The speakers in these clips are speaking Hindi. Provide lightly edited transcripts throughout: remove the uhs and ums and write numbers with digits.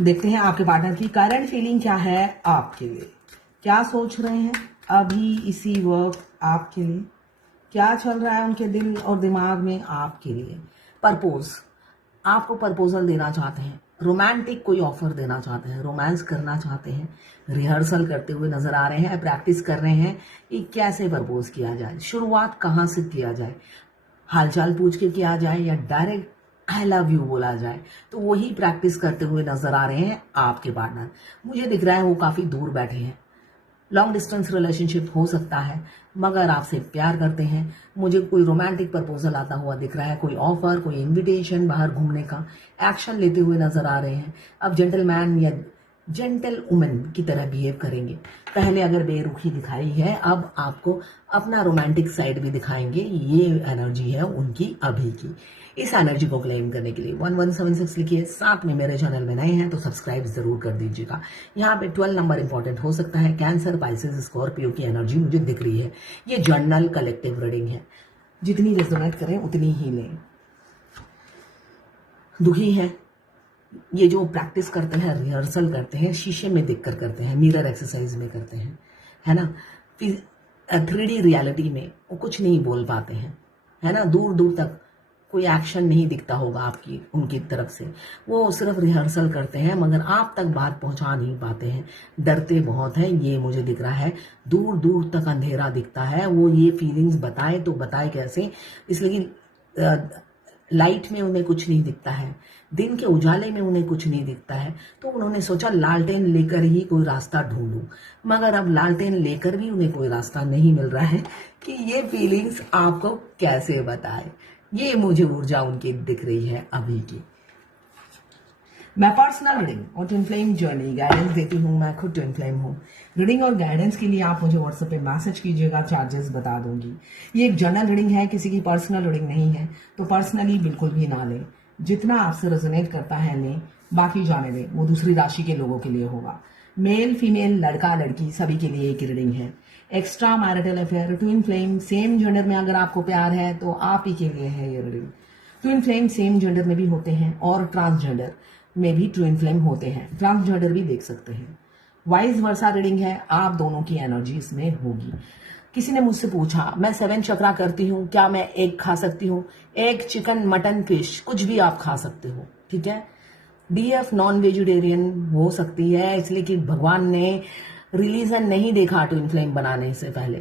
देखते हैं आपके पार्टनर की करंट फीलिंग क्या है आपके लिए, क्या सोच रहे हैं अभी इसी वक्त आपके लिए, क्या चल रहा है उनके दिल और दिमाग में आपके लिए। प्रपोज, आपको प्रपोजल देना चाहते हैं, रोमांटिक कोई ऑफर देना चाहते हैं, रोमांस करना चाहते हैं, रिहर्सल करते हुए नजर आ रहे हैं, प्रैक्टिस कर रहे हैं कि कैसे प्रपोज किया जाए, शुरुआत कहाँ से किया जाए, हालचाल पूछ के किया जाए या डायरेक्ट आई लव यू बोला जाए। तो वही प्रैक्टिस करते हुए नजर आ रहे हैं आपके पार्टनर। मुझे दिख रहा है वो काफी दूर बैठे हैं, लॉन्ग डिस्टेंस रिलेशनशिप हो सकता है, मगर आपसे प्यार करते हैं। मुझे कोई रोमांटिक प्रपोजल आता हुआ दिख रहा है, कोई ऑफर, कोई इनविटेशन, बाहर घूमने का एक्शन लेते हुए नजर आ रहे हैं। अब जेंटलमैन या जेंटल वुमेन की तरह बिहेव करेंगे। पहले अगर बेरुखी दिखाई है, अब आपको अपना रोमांटिक साइड भी दिखाएंगे। ये एनर्जी है उनकी अभी की। इस एनर्जी को क्लेम करने के लिए 1176 लिखिए। साथ में मेरे चैनल में नए हैं तो सब्सक्राइब जरूर कर दीजिएगा। यहाँ पे 12 नंबर इंपॉर्टेंट हो सकता है। कैंसर, पाइसेस, स्कॉर्पियो की एनर्जी मुझे दिख रही है। ये जर्नल कलेक्टिव रीडिंग है, जितनी रेजोनेट करें उतनी ही लें। दुखी है, ये जो प्रैक्टिस करते हैं, रिहर्सल करते हैं, शीशे में देखकर करते हैं, मिरर एक्सरसाइज में करते हैं, है ना। 3D रियलिटी में वो कुछ नहीं बोल पाते हैं, है ना। दूर दूर तक कोई एक्शन नहीं दिखता होगा आपकी उनकी तरफ से। वो सिर्फ रिहर्सल करते हैं, मगर आप तक बात पहुंचा नहीं पाते हैं, डरते बहुत हैं। ये मुझे दिख रहा है, दूर दूर तक अंधेरा दिखता है। वो ये फीलिंग्स बताए तो बताए कैसे, इसलिए लाइट में उन्हें कुछ नहीं दिखता है, दिन के उजाले में उन्हें कुछ नहीं दिखता है। तो उन्होंने सोचा लालटेन लेकर ही कोई रास्ता ढूंढूं, मगर अब लालटेन लेकर भी उन्हें कोई रास्ता नहीं मिल रहा है कि ये फीलिंग्स आपको कैसे बताए। ये मुझे ऊर्जा उनकी दिख रही है अभी की। मैं पर्सनल रीडिंग और ट्विन फ्लेम जर्नी गाइडेंस देती हूँ। मैं खुद ट्विन फ्लेम हूँ। रीडिंग और गाइडेंस के लिए आप मुझे व्हाट्सएप पे मैसेज कीजिएगा, चार्जेस बता दूंगी। ये एक जनरल रीडिंग है, किसी की पर्सनल रीडिंग नहीं है, तो पर्सनली बिल्कुल भी ना लें। जितना आपसे रेजोनेट करता है लें, बाकी जाने दें, वो दूसरी राशि के लोगों के लिए होगा। मेल, फीमेल, लड़का, लड़की सभी के लिए एक रीडिंग है। Extra marital affair, twin flame, same gender में अगर आपको प्यार है तो आप ही के लिए है ये reading. Twin flame same gender में भी होते हैं और ट्रांसजेंडर में भी ट्विन फ्लेम होते हैं, ट्रांसजेंडर भी देख सकते हैं। वाइस वर्सा रीडिंग है, आप दोनों की एनर्जी इसमें होगी। किसी ने मुझसे पूछा, मैं 7 चक्रा करती हूँ, क्या मैं एग खा सकती हूँ? एग, चिकन, मटन, फिश कुछ भी आप खा सकते हो, ठीक है। डीएफ नॉन वेजिटेरियन हो सकती है, इसलिए कि भगवान ने रिलीजन नहीं देखा ट्विन फ्लेम बनाने से पहले।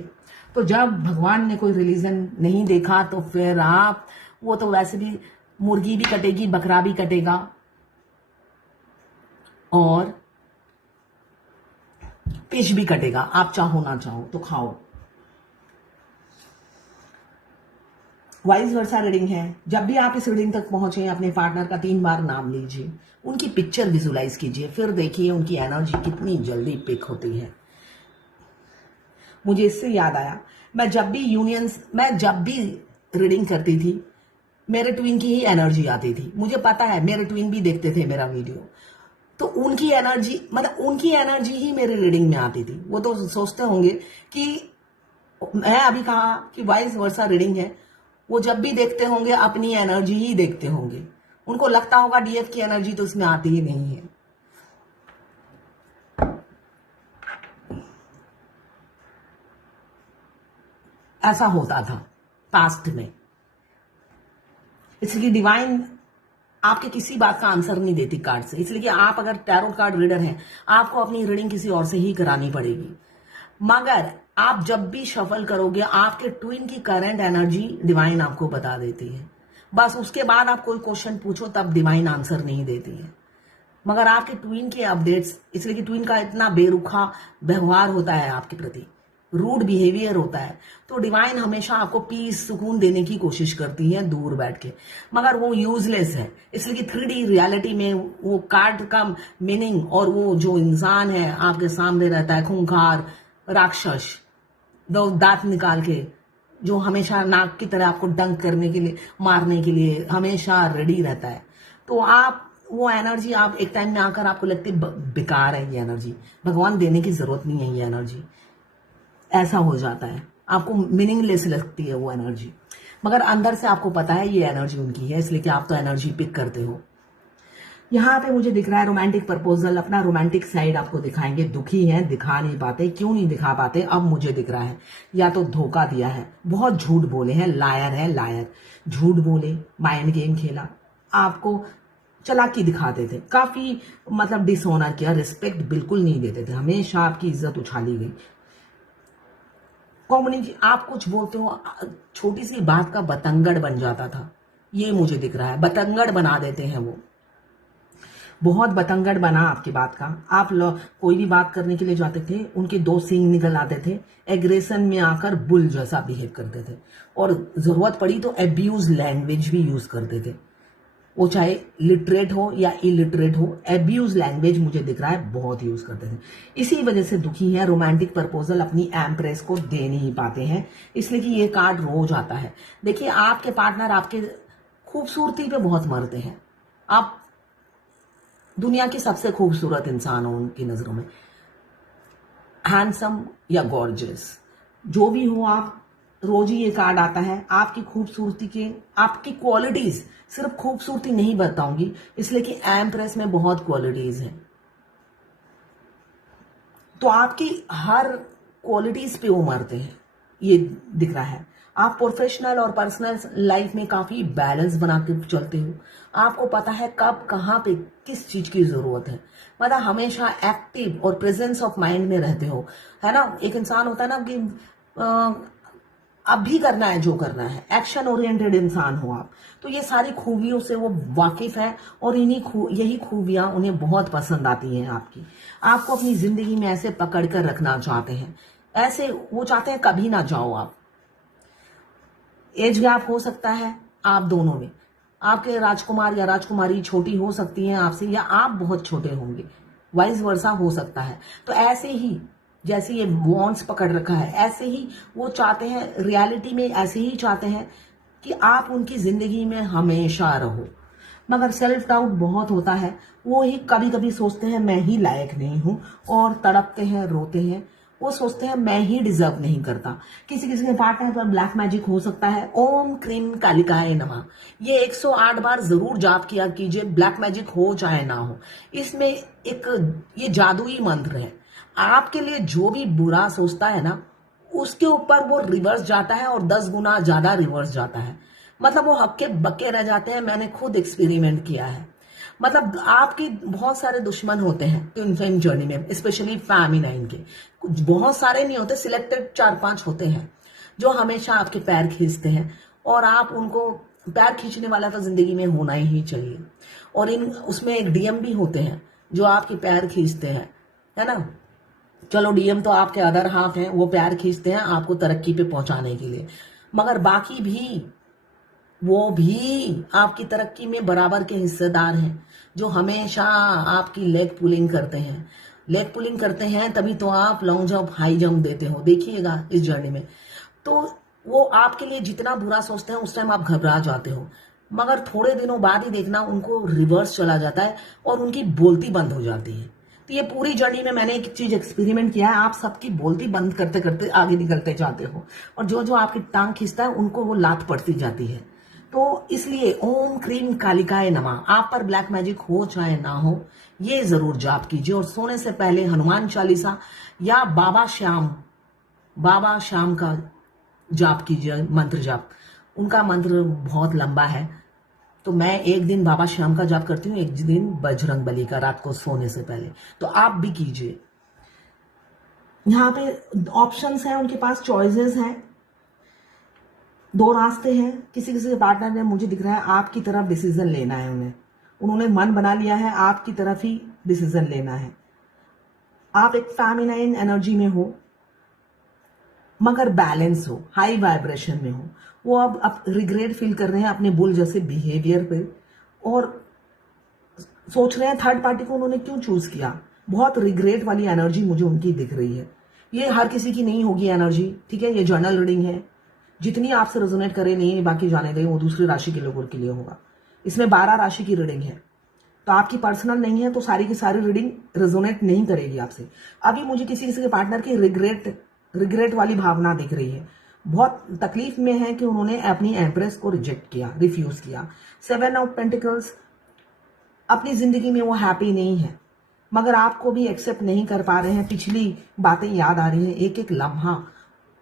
तो जब भगवान ने कोई रिलीजन नहीं देखा तो फिर आप, वो तो वैसे भी मुर्गी भी कटेगी, बकरा भी कटेगा और फिश भी कटेगा। आप चाहो ना चाहो तो खाओ। वाइस वर्सा रीडिंग है। जब भी आप इस रीडिंग तक पहुंचे, अपने पार्टनर का 3 बार नाम लीजिए, उनकी पिक्चर विजुलाइज कीजिए, फिर देखिए उनकी एनर्जी कितनी जल्दी पिक होती है। मुझे इससे याद आया, मैं जब भी रीडिंग करती थी, मेरे ट्विन की ही एनर्जी आती थी। मुझे पता है मेरे ट्विन भी देखते थे मेरा वीडियो, तो उनकी एनर्जी, मतलब उनकी एनर्जी ही मेरी रीडिंग में आती थी। वो तो सोचते होंगे कि मैं अभी कहा कि वाइस वर्सा रीडिंग है, वो जब भी देखते होंगे अपनी एनर्जी ही देखते होंगे। उनको लगता होगा डीएफ की एनर्जी तो इसमें आती ही नहीं है। ऐसा होता था पास्ट में, इसलिए डिवाइन आपके किसी बात का आंसर नहीं देती कार्ड से। इसलिए कि आप अगर टैरो कार्ड रीडर हैं, आपको अपनी रीडिंग किसी और से ही करानी पड़ेगी। मगर आप जब भी शफल करोगे, आपके ट्विन की करंट एनर्जी डिवाइन आपको बता देती है। बस उसके बाद आप कोई क्वेश्चन पूछो तब डिवाइन आंसर नहीं देती है। मगर आपके ट्विन के अपडेट्स, इसलिए कि ट्विन का इतना बेरुखा व्यवहार होता है आपके प्रति, रूड बिहेवियर होता है, तो डिवाइन हमेशा आपको पीस, सुकून देने की कोशिश करती है दूर बैठ के, मगर वो यूजलेस है। इसलिए कि 3D रियलिटी में वो कार्ड का मीनिंग और वो जो इंसान है आपके सामने रहता है, खूंखार राक्षस, दो दांत निकाल के, जो हमेशा नाक की तरह आपको डंक करने के लिए, मारने के लिए हमेशा रेडी रहता है। तो आप वो एनर्जी, आप एक टाइम में आकर आपको लगती है बेकार है ये एनर्जी, भगवान देने की जरूरत नहीं है ये एनर्जी, ऐसा हो जाता है। आपको मीनिंगलेस लगती है वो एनर्जी, मगर अंदर से आपको पता है ये एनर्जी उनकी है, इसलिए कि आप तो एनर्जी पिक करते हो। यहाँ पे मुझे दिख रहा है रोमांटिक प्रपोजल, अपना रोमांटिक साइड आपको दिखाएंगे। दुखी हैं, दिखा नहीं पाते, क्यों नहीं दिखा पाते, अब मुझे दिख रहा है। या तो धोखा दिया है, बहुत झूठ बोले हैं, लायर है लायर, झूठ बोले, माइंड गेम खेला, आपको चालाकी दिखाते थे, काफी मतलब डिसऑनर किया, रिस्पेक्ट बिल्कुल नहीं देते थे, हमेशा आपकी इज्जत उछाली गई। कम्युनिटी, आप कुछ बोलते हो, छोटी सी बात का बतंगड़ बन जाता था, ये मुझे दिख रहा है। बतंगड़ बना देते हैं वो, बहुत बतंगड़ बना आपकी बात का। आप लोग कोई भी बात करने के लिए जाते थे, उनके दो सींग निकल आते थे, एग्रेशन में आकर बुल जैसा बिहेव करते थे, और जरूरत पड़ी तो एब्यूज लैंग्वेज भी यूज करते थे, वो चाहे लिटरेट हो या इलिटरेट हो, एब्यूज लैंग्वेज मुझे दिख रहा है बहुत यूज करते थे। इसी वजह से दुखी है, रोमांटिक प्रपोजल अपनी एम्प्रेस को दे नहीं पाते हैं, इसलिए कि ये कार्ड रोज आता है। देखिए, आपके पार्टनर आपके खूबसूरती पे बहुत मरते हैं, आप दुनिया की सबसे खूबसूरत इंसान हो उनकी नजरों में, हैंडसम या गॉर्जियस, जो भी हो आप, रोज ही ये कार्ड आता है। आपकी खूबसूरती के, आपकी क्वालिटीज, सिर्फ खूबसूरती नहीं बताऊंगी, इसलिए कि एम्प्रेस में बहुत क्वालिटीज हैं, तो आपकी हर क्वालिटीज पे वो मरते हैं, ये दिख रहा है। आप प्रोफेशनल और पर्सनल लाइफ में काफी बैलेंस बना के चलते हो, आपको पता है कब कहाँ पे किस चीज की जरूरत है, मतलब हमेशा एक्टिव और प्रेजेंस ऑफ माइंड में रहते हो, है ना। एक इंसान होता है ना कि अब भी करना है जो करना है, एक्शन ओरिएंटेड इंसान हो आप, तो ये सारी खूबियों से वो वाकिफ है, और यही खूबियां उन्हें बहुत पसंद आती हैं आपकी। आपको अपनी जिंदगी में ऐसे पकड़ कर रखना चाहते हैं, ऐसे वो चाहते हैं कभी ना जाओ आप। एज गैप हो सकता है आप दोनों में, आपके राजकुमार या राजकुमारी छोटी हो सकती है आपसे, या आप बहुत छोटे होंगे, वाइस वर्सा हो सकता है। तो ऐसे ही जैसे ये वॉन्ट्स पकड़ रखा है, ऐसे ही वो चाहते हैं, रियलिटी में ऐसे ही चाहते हैं कि आप उनकी जिंदगी में हमेशा रहो, मगर सेल्फ डाउट बहुत होता है। वो ही कभी कभी सोचते हैं मैं ही लायक नहीं हूं, और तड़पते हैं, रोते हैं, वो सोचते हैं मैं ही डिजर्व नहीं करता। किसी किसी के पार्टनर पर ब्लैक मैजिक हो सकता है। ओम क्रीम कालिकाय नमः, ये 108 बार जरूर जाप किया कीजिए, ब्लैक मैजिक हो चाहे ना हो। इसमें एक ये जादुई मंत्र है, आपके लिए जो भी बुरा सोचता है ना, उसके ऊपर वो रिवर्स जाता है, और 10 गुना ज्यादा रिवर्स जाता है, मतलब वो हक्के बक्के रह जाते हैं। मैंने खुद एक्सपेरिमेंट किया है। मतलब आपके बहुत सारे दुश्मन होते हैं ट्विन फ्लेम जर्नी में, स्पेशली फेमिनाइन के, कुछ बहुत सारे नहीं होते, सिलेक्टेड 4-5 होते हैं जो हमेशा आपके पैर खींचते हैं, और आप उनको, पैर खींचने वाला तो जिंदगी में होना ही चाहिए। और उसमें एक डीएम भी होते हैं जो आपके पैर खींचते हैं, है ना। चलो डीएम तो आपके अदर हाफ हैं, वो पैर खींचते हैं आपको तरक्की पे पहुंचाने के लिए, मगर बाकी भी, वो भी आपकी तरक्की में बराबर के हिस्सेदार हैं, जो हमेशा आपकी लेग पुलिंग करते हैं। लेग पुलिंग करते हैं तभी तो आप लॉन्ग जंप हाई जंप देते हो, देखिएगा इस जर्नी में। तो वो आपके लिए जितना बुरा सोचते हैं उस टाइम आप घबरा जाते हो, मगर थोड़े दिनों बाद ही देखना उनको रिवर्स चला जाता है, और उनकी बोलती बंद हो जाती है। तो ये पूरी जर्नी में मैंने एक चीज एक्सपेरिमेंट किया है, आप सबकी बोलती बंद करते करते आगे निकलते जाते हो, और जो जो आपकी टांग खींचता है उनको वो लात पड़ती जाती है। तो इसलिए ओम क्रीम कालिकाय नमः, आप पर ब्लैक मैजिक हो चाहे ना हो, ये जरूर जाप कीजिए। और सोने से पहले हनुमान चालीसा या बाबा श्याम का जाप कीजिए, मंत्र जाप। उनका मंत्र बहुत लंबा है, तो मैं एक दिन बाबा श्याम का जाप करती हूँ, एक दिन बजरंग बली का, रात को सोने से पहले, तो आप भी कीजिए। यहाँ पे ऑप्शंस हैं, उनके पास चॉइसेस हैं, 2 रास्ते हैं। किसी किसी के पार्टनर ने, मुझे दिख रहा है आपकी तरफ डिसीजन लेना है उन्हें, उन्होंने मन बना लिया है आपकी तरफ ही डिसीजन लेना है। आप एक फेमिनाइन एनर्जी में हो, मगर बैलेंस हो, हाई वाइब्रेशन में हो। वो अब रिग्रेट फील कर रहे हैं अपने बुल जैसे बिहेवियर पे, और सोच रहे हैं थर्ड पार्टी को उन्होंने क्यों चूज किया। बहुत रिग्रेट वाली एनर्जी मुझे उनकी दिख रही है। ये हर किसी की नहीं होगी एनर्जी, ठीक है, ये जर्नल रीडिंग है, जितनी आपसे रेजोनेट करे, नहीं बाकी जाने दें, वो दूसरी राशि के लोगों के लिए होगा। इसमें 12 राशि की रीडिंग है, तो आपकी पर्सनल नहीं है, तो सारी की सारी रीडिंग रेजोनेट नहीं करेगी आपसे। अभी मुझे किसी किसी के पार्टनर की रिग्रेट वाली भावना दिख रही है, बहुत तकलीफ में है कि उन्होंने अपनी एम्प्रेस को रिजेक्ट किया, रिफ्यूज किया। 7 ऑफ पेंटिकल्स, अपनी जिंदगी में वो हैप्पी नहीं है, मगर आपको भी एक्सेप्ट नहीं कर पा रहे हैं। पिछली बातें याद आ रही हैं, एक एक लम्हा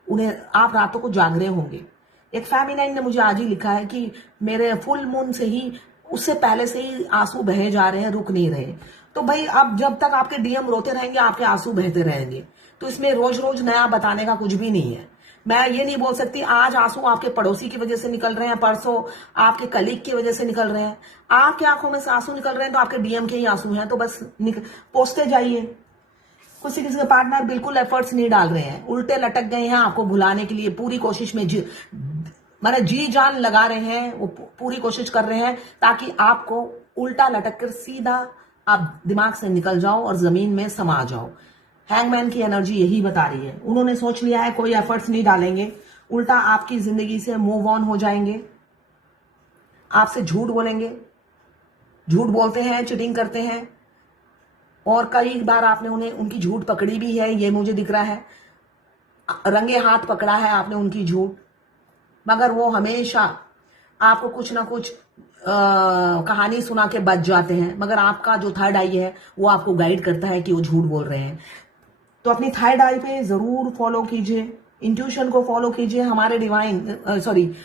उन्हें, आप रातों को जाग रहे होंगे। एक फेमिनाइन ने मुझे आज ही लिखा है कि मेरे फुल मून से ही, उससे पहले से ही आंसू बहे जा रहे हैं, रुक नहीं रहे। तो भाई अब जब तक आपके डीएम रोते रहेंगे, आपके आंसू बहते रहेंगे। तो इसमें रोज रोज नया बताने का कुछ भी नहीं है। मैं ये नहीं बोल सकती आज आंसू आपके पड़ोसी की वजह से निकल रहे हैं, परसों आपके कलीग की वजह से निकल रहे हैं। आपकी आंखों में से आंसू निकल रहे हैं तो आपके डीएम के ही आंसू हैं, तो बस पोसते जाइए। किसी किसी के पार्टनर बिल्कुल एफर्ट्स नहीं डाल रहे हैं, उल्टे लटक गए हैं आपको भुलाने के लिए, पूरी कोशिश में जी जान लगा रहे हैं, वो पूरी कोशिश कर रहे हैं ताकि आपको उल्टा लटक कर सीधा आप दिमाग से निकल जाओ और जमीन में समा जाओ। हैंगमैन की एनर्जी यही बता रही है। उन्होंने सोच लिया है कोई एफर्ट्स नहीं डालेंगे, उल्टा आपकी जिंदगी से मूव ऑन हो जाएंगे, आपसे झूठ बोलेंगे, झूठ बोलते हैं, चीटिंग करते हैं, और कई बार आपने उन्हें उनकी झूठ पकड़ी भी है, ये मुझे दिख रहा है। रंगे हाथ पकड़ा है आपने उनकी झूठ, मगर वो हमेशा आपको कुछ ना कुछ कहानी सुना के बच जाते हैं। मगर आपका जो थर्ड आई है वो आपको गाइड करता है कि वो झूठ बोल रहे हैं। तो अपनी थर्ड आई पे जरूर फॉलो कीजिए, इंट्यूशन को फॉलो कीजिए। हमारे ट्विन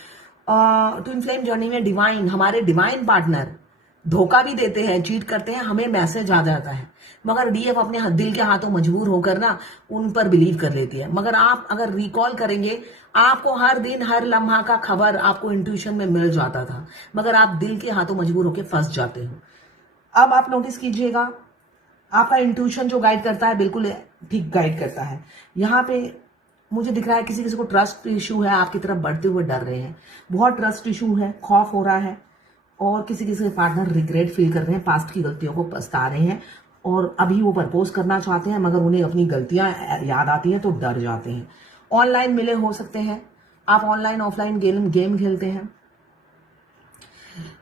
फ्लेम जर्नी में हमारे डिवाइन पार्टनर धोखा भी देते हैं, चीट करते हैं, हमें मैसेज आ जाता है, मगर डीएफ अपने दिल के हाथों मजबूर होकर ना उन पर बिलीव कर लेती है। मगर आप अगर रिकॉल करेंगे, आपको हर दिन हर लम्हा का खबर आपको इंट्यूशन में मिल जाता था, मगर आप दिल के हाथों मजबूर होकर फंस जाते हो। अब आप नोटिस कीजिएगा, आपका इंट्यूशन जो गाइड करता है बिल्कुल ठीक गाइड करता है। यहाँ पे मुझे दिख रहा है किसी किसी को ट्रस्ट इशू है, आपकी तरफ बढ़ते हुए डर रहे हैं, बहुत ट्रस्ट इशू है, खौफ हो रहा है, और किसी किसी के पार्टनर रिग्रेट फील कर रहे हैं, पास्ट की गलतियों को पछता रहे हैं, और अभी वो प्रपोज करना चाहते हैं मगर उन्हें अपनी गलतियां याद आती हैं तो डर जाते हैं। ऑनलाइन मिले हो सकते हैं, आप ऑनलाइन ऑफलाइन गेम खेलते हैं,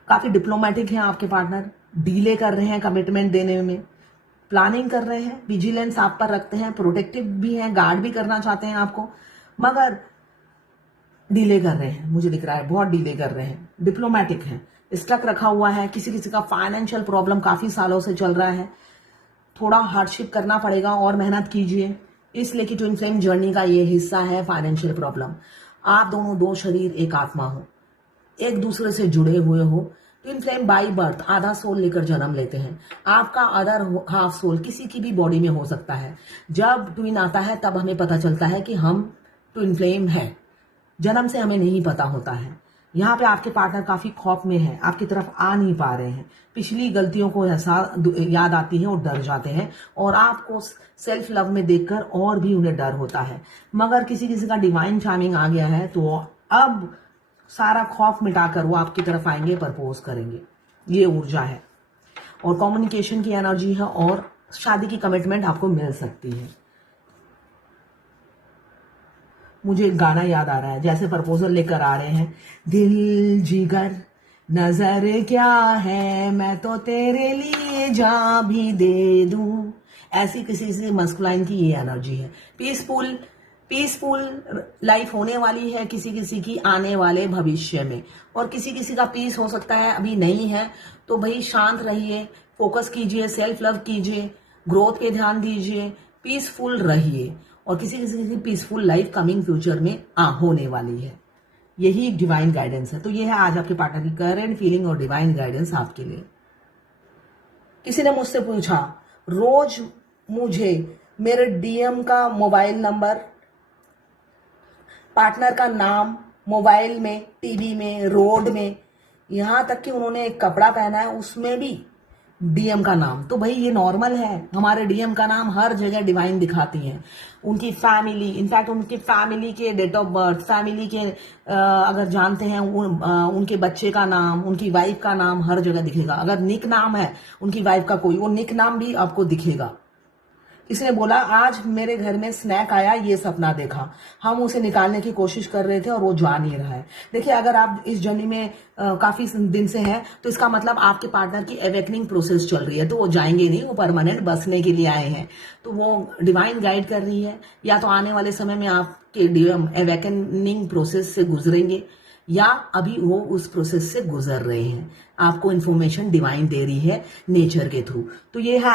काफी डिप्लोमेटिक हैं आपके पार्टनर, डीले कर रहे हैं कमिटमेंट देने में, प्लानिंग कर रहे हैं, विजिलेंस आप पर रखते हैं, प्रोटेक्टिव भी हैं, गार्ड भी करना चाहते हैं आपको, मगर डीले कर रहे हैं। मुझे दिख रहा है बहुत डीले कर रहे हैं, डिप्लोमेटिक हैं, स्टक रखा हुआ है। किसी किसी का फाइनेंशियल प्रॉब्लम काफी सालों से चल रहा है, थोड़ा हार्डशिप करना पड़ेगा और मेहनत कीजिए, इसलिए कि ट्विन फ्लेम जर्नी का ये हिस्सा है फाइनेंशियल प्रॉब्लम। आप दोनों दो शरीर एक आत्मा हो, एक दूसरे से जुड़े हुए हो। ट्विन फ्लेम बाई बर्थ आधा सोल लेकर जन्म लेते हैं, आपका अदर हाफ सोल किसी की भी बॉडी में हो सकता है। जब ट्विन आता है तब हमें पता चलता है कि हम ट्विन फ्लेम है, जन्म से हमें नहीं पता होता है। यहाँ पे आपके पार्टनर काफी खौफ में है, आपकी तरफ आ नहीं पा रहे हैं, पिछली गलतियों को याद आती है और डर जाते हैं, और आपको सेल्फ लव में देखकर और भी उन्हें डर होता है। मगर किसी किसी का डिवाइन टाइमिंग आ गया है, तो अब सारा खौफ मिटाकर वो आपकी तरफ आएंगे, प्रपोज करेंगे, ये ऊर्जा है। और कम्युनिकेशन की एनर्जी है, और शादी की कमिटमेंट आपको मिल सकती है। मुझे एक गाना याद आ रहा है, जैसे प्रपोजल लेकर आ रहे हैं, दिल जिगर नजर क्या है, मैं तो तेरे लिए जान भी दे दूं। ऐसी किसी से मस्कुलाइन की ये एनर्जी है। पीसफुल लाइफ होने वाली है किसी किसी की आने वाले भविष्य में, और किसी किसी का पीस हो सकता है अभी नहीं है। तो भाई शांत रहिए, फोकस कीजिए, सेल्फ लव कीजिए, ग्रोथ पे ध्यान दीजिए, पीसफुल रहिए, और किसी किसी की पीसफुल लाइफ कमिंग फ्यूचर में होने वाली है। यही डिवाइन गाइडेंस है। तो ये है आज आपके पार्टनर की करंट फीलिंग और डिवाइन गाइडेंस आपके लिए। किसी ने मुझसे पूछा, रोज मुझे मेरे डीएम का मोबाइल नंबर, पार्टनर का नाम, मोबाइल में, टीवी में, रोड में, यहां तक कि उन्होंने एक कपड़ा पहना है उसमें भी डीएम का नाम। तो भाई ये नॉर्मल है, हमारे डीएम का नाम हर जगह डिवाइन दिखाती हैं। उनकी फैमिली, इनफैक्ट उनकी फैमिली के डेट ऑफ बर्थ, फैमिली के अगर जानते हैं उनके बच्चे का नाम, उनकी वाइफ का नाम हर जगह दिखेगा। अगर निक नाम है उनकी वाइफ का कोई, वो निक नाम भी आपको दिखेगा। किसी ने बोला, आज मेरे घर में स्नैक आया, ये सपना देखा, हम उसे निकालने की कोशिश कर रहे थे और वो जा नहीं रहा है। देखिए, अगर आप इस जर्नी में काफी दिन से हैं, तो इसका मतलब आपके पार्टनर की अवेकनिंग प्रोसेस चल रही है। तो वो जाएंगे नहीं, वो परमानेंट बसने के लिए आए हैं। तो वो डिवाइन गाइड कर रही है, या तो आने वाले समय में आपके अवेकनिंग प्रोसेस से गुजरेंगे, या अभी वो उस प्रोसेस से गुजर रहे हैं। आपको इंफॉर्मेशन डिवाइन दे रही है नेचर के थ्रू। तो ये है